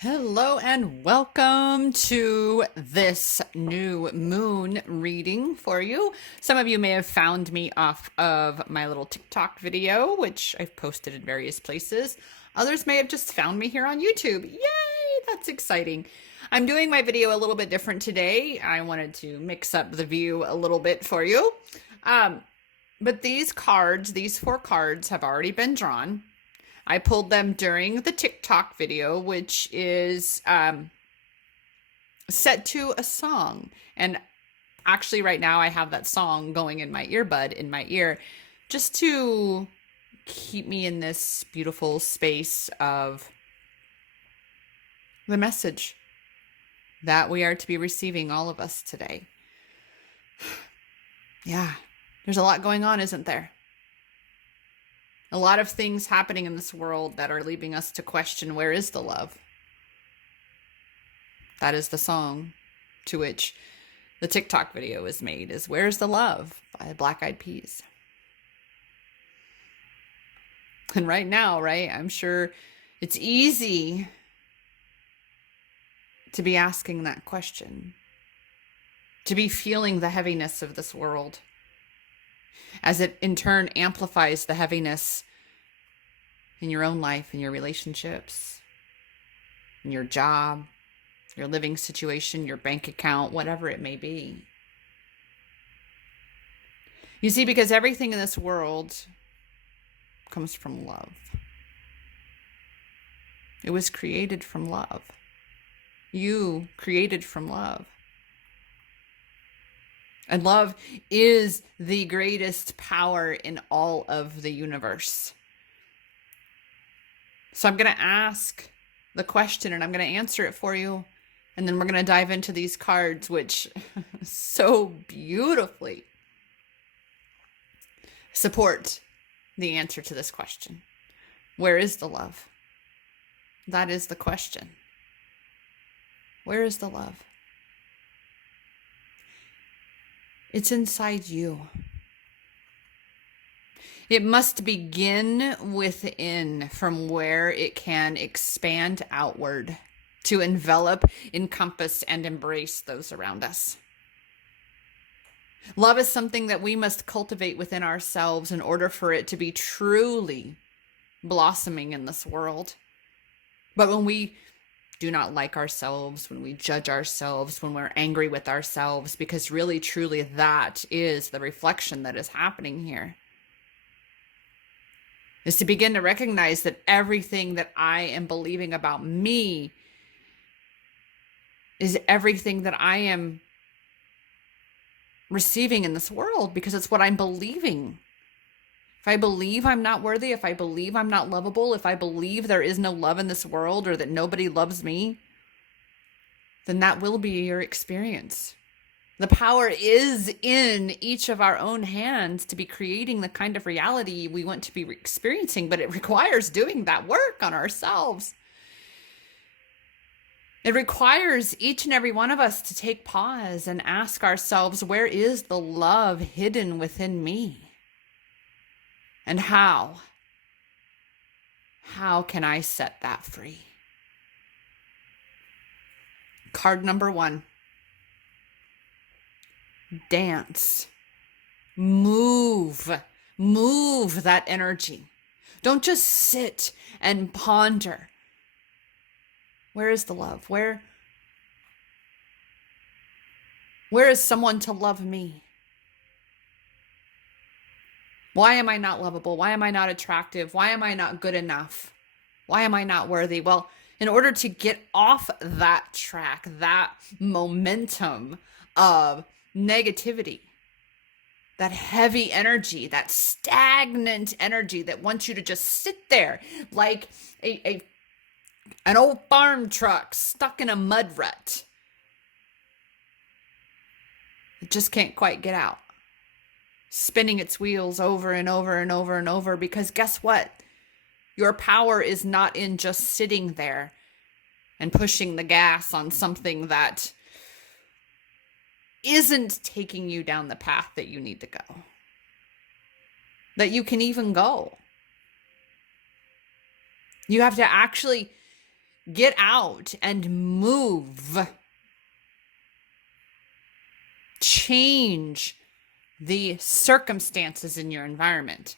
Hello and welcome to this new moon reading for you. Some of you may have found me off of my little TikTok video, which I've posted in various places. Others may have just found me here on YouTube. Yay, that's exciting. I'm doing my video a little bit different today. I wanted to mix up the view a little bit for you. But these four cards have already been drawn. I pulled them during the TikTok video, which is set to a song. And actually right now I have that song going in my earbud in my ear just to keep me in this beautiful space of the message that we are to be receiving, all of us today. Yeah, there's a lot going on, isn't there? A lot of things happening in this world that are leaving us to question, where is the love? That is the song to which the TikTok video is made, is Where's the Love by Black Eyed Peas. And right now, right, I'm sure it's easy to be asking that question, to be feeling the heaviness of this world, as it in turn amplifies the heaviness in your own life, in your relationships, in your job, your living situation, your bank account, whatever it may be. You see, because everything in this world comes from love. It was created from love. You created from love. And love is the greatest power in all of the universe. So I'm going to ask the question and I'm going to answer it for you. And then we're going to dive into these cards, which so beautifully support the answer to this question. Where is the love? That is the question. Where is the love? It's inside you. It must begin within, from where it can expand outward to envelop, encompass, and embrace those around us. Love is something that we must cultivate within ourselves in order for it to be truly blossoming in this world. But when we do not like ourselves, when we judge ourselves, when we're angry with ourselves, because really, truly, that is the reflection that is happening here, is to begin to recognize that everything that I am believing about me is everything that I am receiving in this world, because it's what I'm believing. If I believe I'm not worthy, if I believe I'm not lovable, if I believe there is no love in this world or that nobody loves me, then that will be your experience. The power is in each of our own hands to be creating the kind of reality we want to be experiencing, but it requires doing that work on ourselves. It requires each and every one of us to take pause and ask ourselves, where is the love hidden within me? And how? How can I set that free? Card number 1. Dance. Move that energy. Don't just sit and ponder. Where is the love? Where is someone to love me? Why am I not lovable? Why am I not attractive? Why am I not good enough? Why am I not worthy? Well, in order to get off that track, that momentum of negativity, that heavy energy, that stagnant energy that wants you to just sit there like an old farm truck stuck in a mud rut. It just can't quite get out, spinning its wheels over and over and over and over, because guess what? Your power is not in just sitting there and pushing the gas on something that isn't taking you down the path that you need to go, that you can even go. You have to actually Get out and move. Change the circumstances in your environment,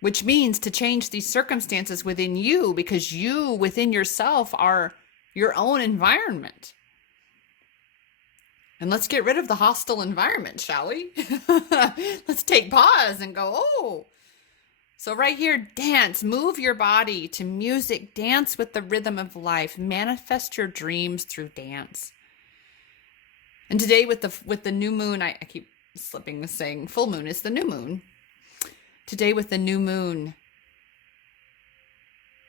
which means to change these circumstances within you, because you within yourself are your own environment. And let's get rid of the hostile environment, shall we? Let's take pause and go, oh. So right here, dance, move your body to music, dance with the rhythm of life, manifest your dreams through dance. And today with the new moon, I keep slipping with saying full moon is the new moon. Today with the new moon,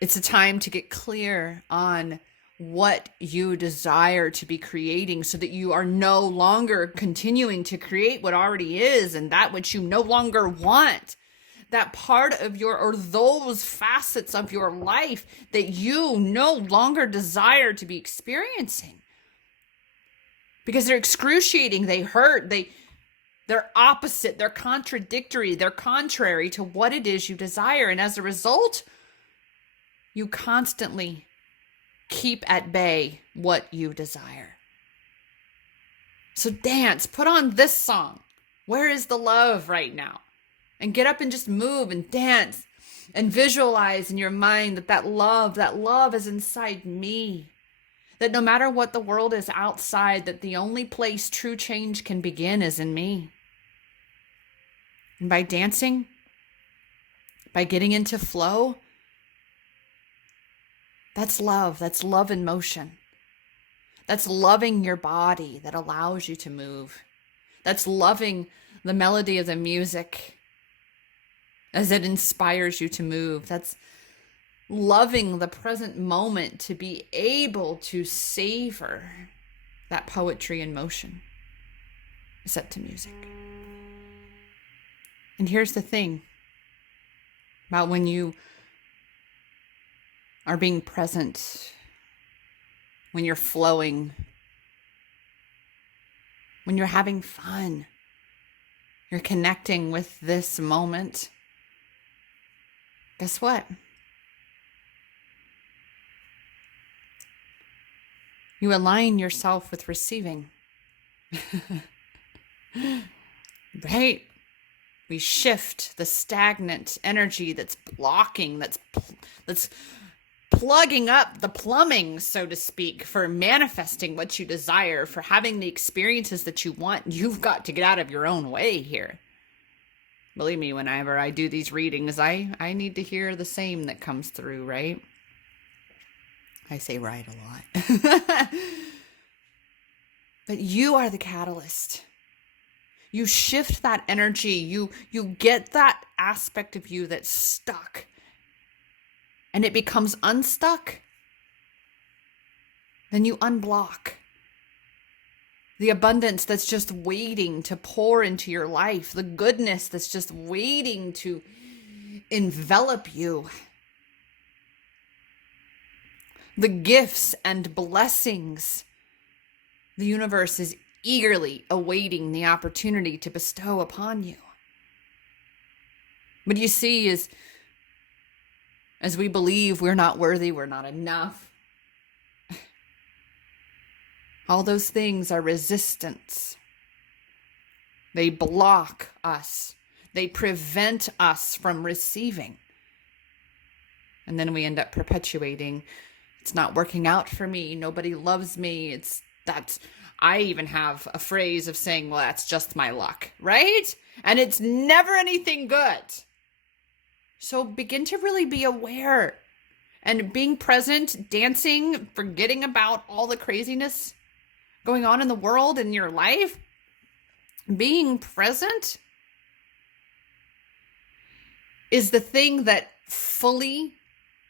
it's a time to get clear on what you desire to be creating, so that you are no longer continuing to create what already is and that which you no longer want. That part of or those facets of your life that you no longer desire to be experiencing. Because they're excruciating, they hurt, they're opposite, they're contradictory, they're contrary to what it is you desire. And as a result, you constantly keep at bay what you desire. So dance, put on this song, Where is the Love, right now, and get up and just move and dance and visualize in your mind that love is inside me. That no matter what the world is outside, that the only place true change can begin is in me. And by dancing, by getting into flow, that's love. That's love in motion. That's loving your body that allows you to move. That's loving the melody of the music as it inspires you to move. That's loving the present moment to be able to savor that poetry in motion set to music. And here's the thing about when you are being present, when you're flowing, when you're having fun, you're connecting with this moment. Guess what? You align yourself with receiving. Right? We shift the stagnant energy that's blocking, that's plugging up the plumbing, so to speak, for manifesting what you desire, for having the experiences that you want. You've got to get out of your own way here. Believe me, whenever I do these readings, I need to hear the same that comes through, right? I say right a lot. But you are the catalyst. You shift that energy. You get that aspect of you that's stuck, and it becomes unstuck. Then you unblock the abundance that's just waiting to pour into your life, the goodness that's just waiting to envelop you, the gifts and blessings the universe is eagerly awaiting the opportunity to bestow upon you. What you see is, as we believe we're not worthy, we're not enough, all those things are resistance. They block us. They prevent us from receiving. And then we end up perpetuating, it's not working out for me, nobody loves me, I even have a phrase of saying, well, that's just my luck, right? And it's never anything good. So begin to really be aware and being present, dancing, forgetting about all the craziness going on in the world, in your life. Being present is the thing that fully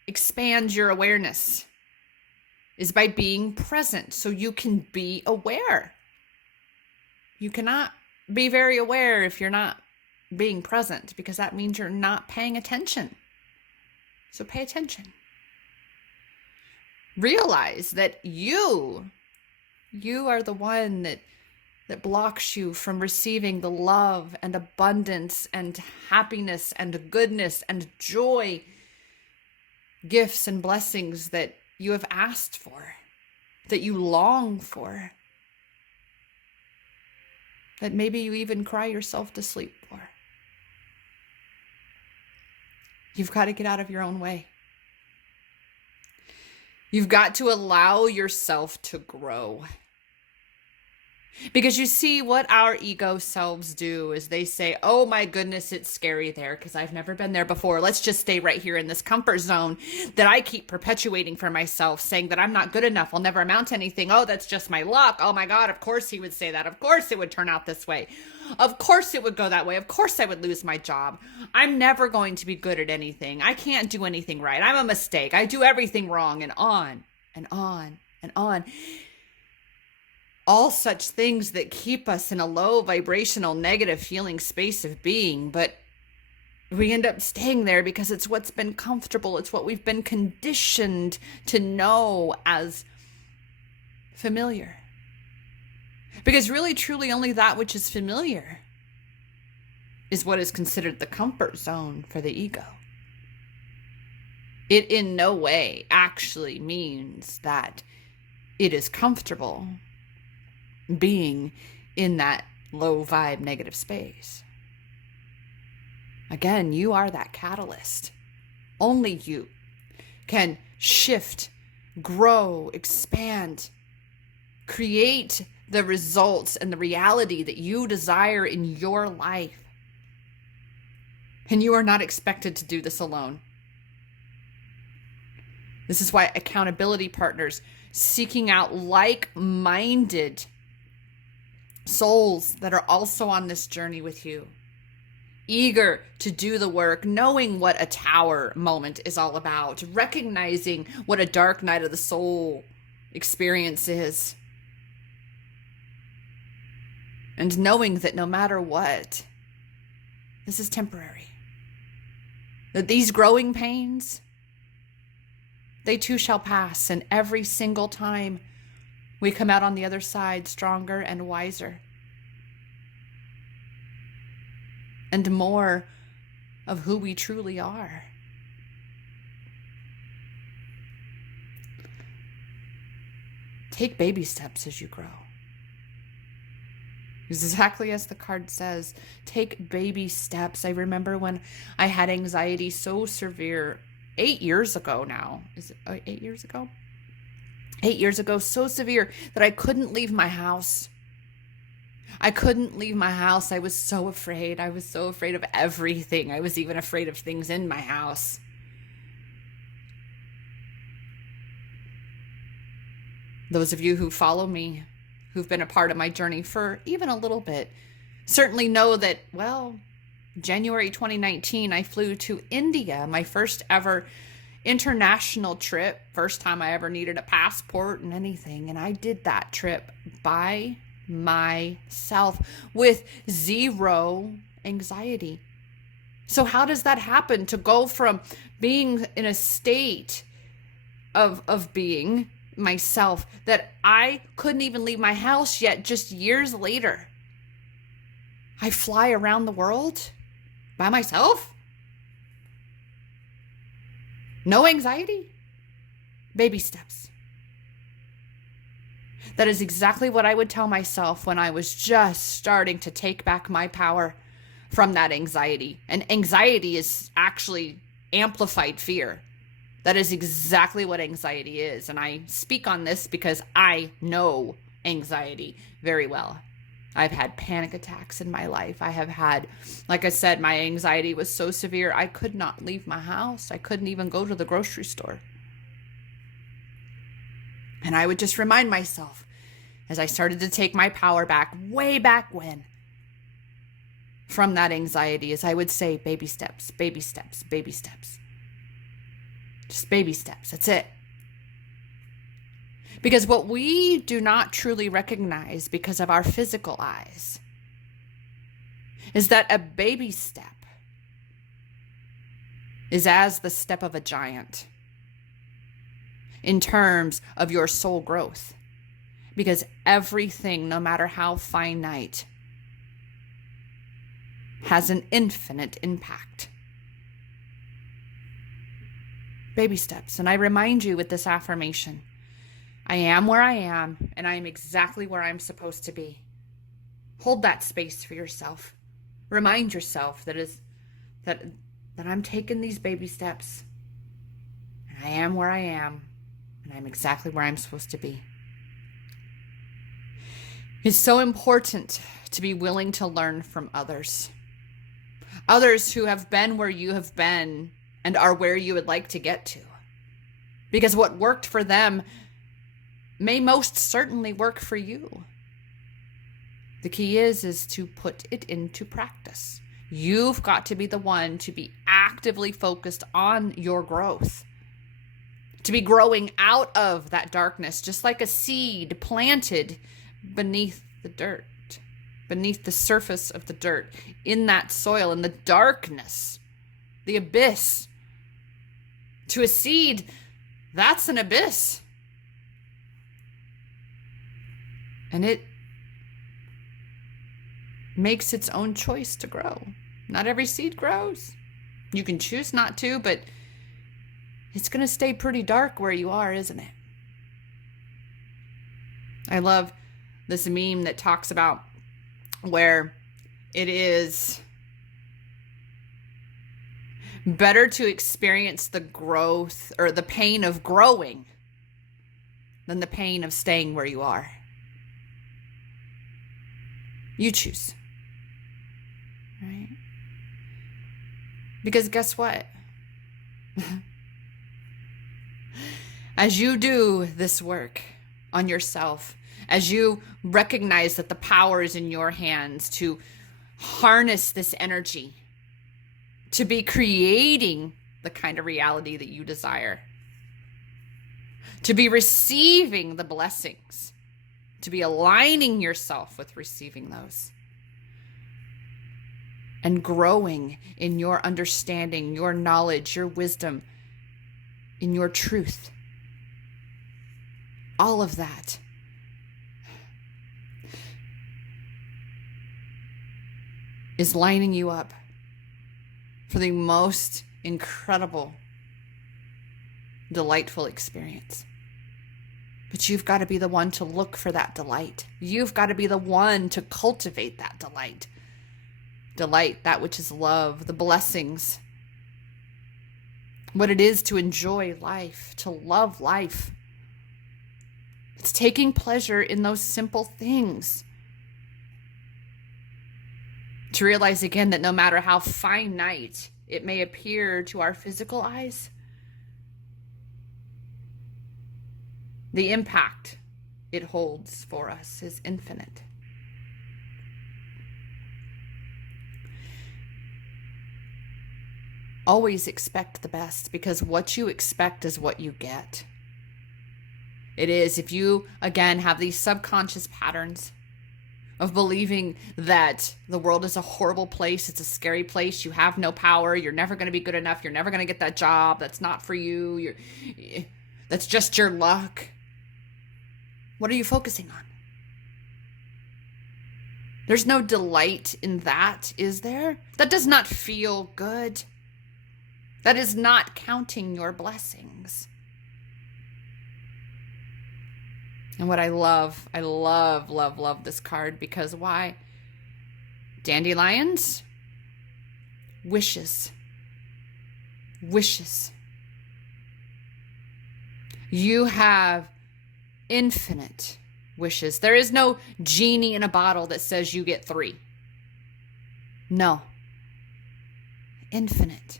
expands your awareness, is by being present, so you can be aware. You cannot be very aware if you're not being present, because that means you're not paying attention. So pay attention. Realize that you are the one that blocks you from receiving the love and abundance and happiness and goodness and joy, gifts and blessings that you have asked for, that you long for, that maybe you even cry yourself to sleep for. You've got to get out of your own way. You've got to allow yourself to grow. Because you see, what our ego selves do is they say, oh my goodness, it's scary there because I've never been there before. Let's just stay right here in this comfort zone that I keep perpetuating for myself, saying that I'm not good enough. I'll never amount to anything. Oh, that's just my luck. Oh my God, of course he would say that. Of course it would turn out this way. Of course it would go that way. Of course I would lose my job. I'm never going to be good at anything. I can't do anything right. I'm a mistake. I do everything wrong, and on and on and on. All such things that keep us in a low vibrational, negative feeling space of being, but we end up staying there because it's what's been comfortable. It's what we've been conditioned to know as familiar. Because really, truly, only that which is familiar is what is considered the comfort zone for the ego. It in no way actually means that it is comfortable being in that low vibe negative space. Again, you are that catalyst. Only you can shift, grow, expand, create the results and the reality that you desire in your life. And you are not expected to do this alone. This is why accountability partners, seeking out like-minded souls that are also on this journey with you, eager to do the work, knowing what a tower moment is all about, recognizing what a dark night of the soul experience is, and knowing that no matter what, this is temporary. That these growing pains, they too shall pass, and every single time we come out on the other side stronger and wiser. And more of who we truly are. Take baby steps as you grow. Exactly as the card says, take baby steps. I remember when I had anxiety so severe 8 years ago now. Is it 8 years ago? 8 years ago, so severe that I couldn't leave my house. I couldn't leave my house. I was so afraid. I was so afraid of everything. I was even afraid of things in my house. Those of you who follow me, who've been a part of my journey for even a little bit, certainly know that, well, January 2019, I flew to India, my first ever international trip, first time I ever needed a passport and anything. And I did that trip by myself with zero anxiety. So how does that happen, to go from being in a state of being myself that I couldn't even leave my house yet, just years later, I fly around the world by myself? No anxiety? Baby steps. That is exactly what I would tell myself when I was just starting to take back my power from that anxiety. And anxiety is actually amplified fear. That is exactly what anxiety is. And I speak on this because I know anxiety very well. I've had panic attacks in my life. I have had, like I said, my anxiety was so severe, I could not leave my house. I couldn't even go to the grocery store. And I would just remind myself, as I started to take my power back, way back when, from that anxiety, as I would say, baby steps, baby steps, baby steps. Just baby steps. That's it. Because what we do not truly recognize because of our physical eyes is that a baby step is as the step of a giant in terms of your soul growth. Because everything, no matter how finite, has an infinite impact. Baby steps. And I remind you with this affirmation, I am where I am, and I am exactly where I'm supposed to be. Hold that space for yourself. Remind yourself that I'm taking these baby steps, and I am where I am, and I'm exactly where I'm supposed to be. It's so important to be willing to learn from others. Others who have been where you have been and are where you would like to get to. Because what worked for them may most certainly work for you. The key is to put it into practice. You've got to be the one to be actively focused on your growth, to be growing out of that darkness, just like a seed planted beneath the dirt, beneath the surface of the dirt, in that soil, in the darkness, the abyss. To a seed, that's an abyss. And it makes its own choice to grow. Not every seed grows. You can choose not to, but it's going to stay pretty dark where you are, isn't it? I love this meme that talks about where it is better to experience the growth or the pain of growing than the pain of staying where you are. You choose. Right? Because guess what? As you do this work on yourself, as you recognize that the power is in your hands to harness this energy, to be creating the kind of reality that you desire, to be receiving the blessings, to be aligning yourself with receiving those, and growing in your understanding, your knowledge, your wisdom, in your truth. All of that is lining you up for the most incredible, delightful experience. But you've got to be the one to look for that delight. You've got to be the one to cultivate that delight. Delight, that which is love, the blessings, what it is to enjoy life, to love life. It's taking pleasure in those simple things. To realize again that no matter how finite it may appear to our physical eyes, the impact it holds for us is infinite. Always expect the best, because what you expect is what you get. It is, if you, again, have these subconscious patterns of believing that the world is a horrible place, it's a scary place, you have no power, you're never going to be good enough, you're never going to get that job, that's not for you, that's just your luck. What are you focusing on? There's no delight in that, is there? That does not feel good. That is not counting your blessings. And what I love this card, because why? Dandelions, wishes. You have infinite wishes. There is no genie in a bottle that says you get 3. No. Infinite.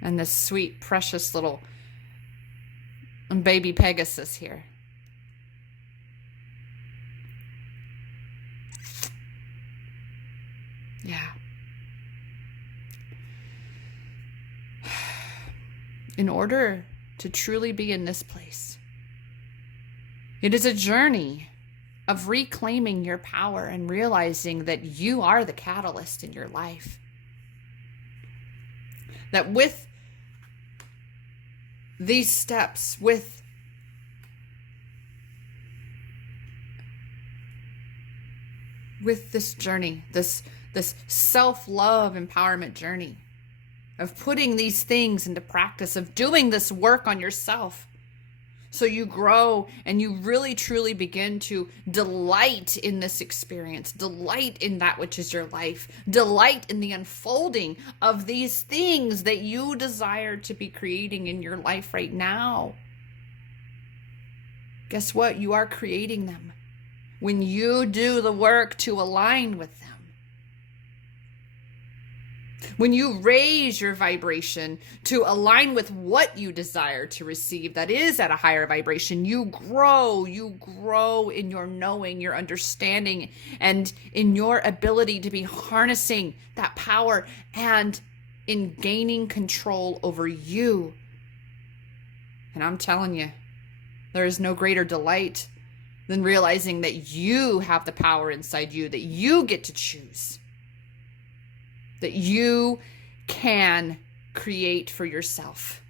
And this sweet, precious little baby Pegasus here. Yeah. In order to truly be in this place, it is a journey of reclaiming your power and realizing that you are the catalyst in your life. That with these steps, with this journey, this self-love empowerment journey of putting these things into practice, of doing this work on yourself. So you grow and you really truly begin to delight in this experience, delight in that which is your life, delight in the unfolding of these things that you desire to be creating in your life right now. Guess what? You are creating them when you do the work to align with them. When you raise your vibration to align with what you desire to receive that is at a higher vibration, you grow in your knowing, your understanding, and in your ability to be harnessing that power and in gaining control over you. And I'm telling you, there is no greater delight than realizing that you have the power inside you, that you get to choose. That you can create for yourself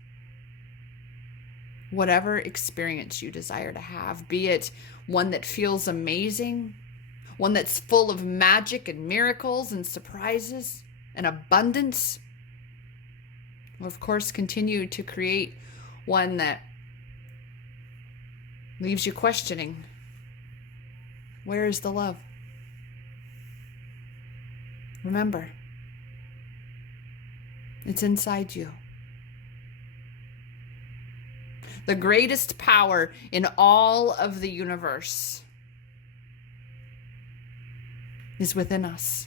whatever experience you desire to have, be it one that feels amazing, one that's full of magic and miracles and surprises and abundance, or of course continue to create one that leaves you questioning, where is the love? Remember, it's inside you. The greatest power in all of the universe is within us.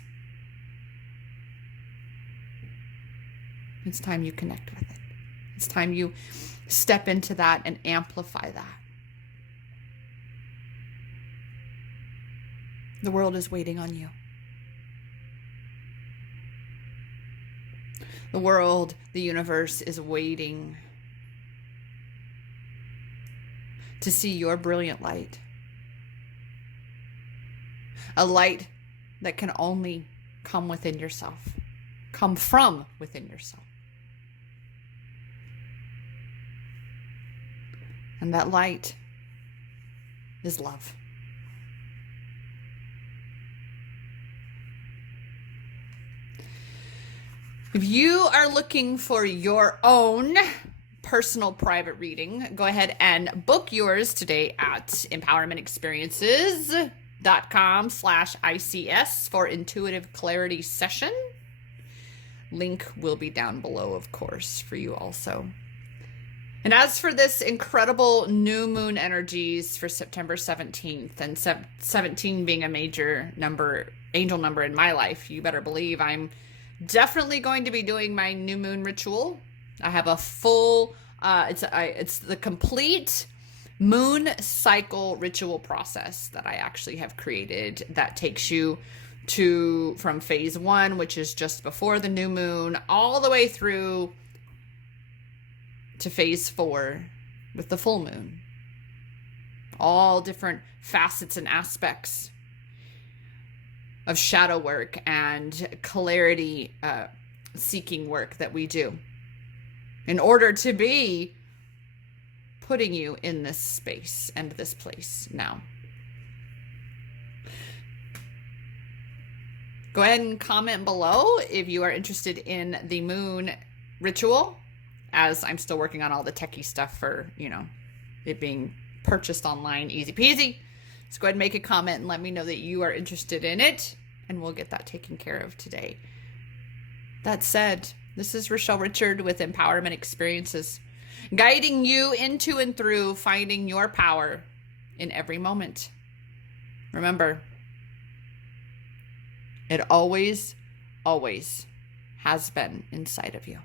It's time you connect with it. It's time you step into that and amplify that. The world is waiting on you. The world, the universe is waiting to see your brilliant light. A light that can only come within yourself, come from within yourself. And that light is love. If you are looking for your own personal private reading, go ahead and book yours today at empowermentexperiences.com/ICS for intuitive clarity session. Link will be down below, of course, for you also. And as for this incredible new moon energies for September 17th, and 17 being a major number, angel number in my life, you better believe I'm definitely going to be doing my new moon ritual. I have a full, it's the complete moon cycle ritual process that I actually have created that takes you from phase 1, which is just before the new moon, all the way through to phase 4 with the full moon. All different facets and aspects of shadow work and clarity seeking work that we do in order to be putting you in this space and this place now. Go ahead and comment below if you are interested in the moon ritual, as I'm still working on all the techie stuff for, it being purchased online, easy peasy. So go ahead and make a comment and let me know that you are interested in it, and we'll get that taken care of today. That said, this is Rochelle Richard with Empowerment Experiences, guiding you into and through finding your power in every moment. Remember, it always, always has been inside of you.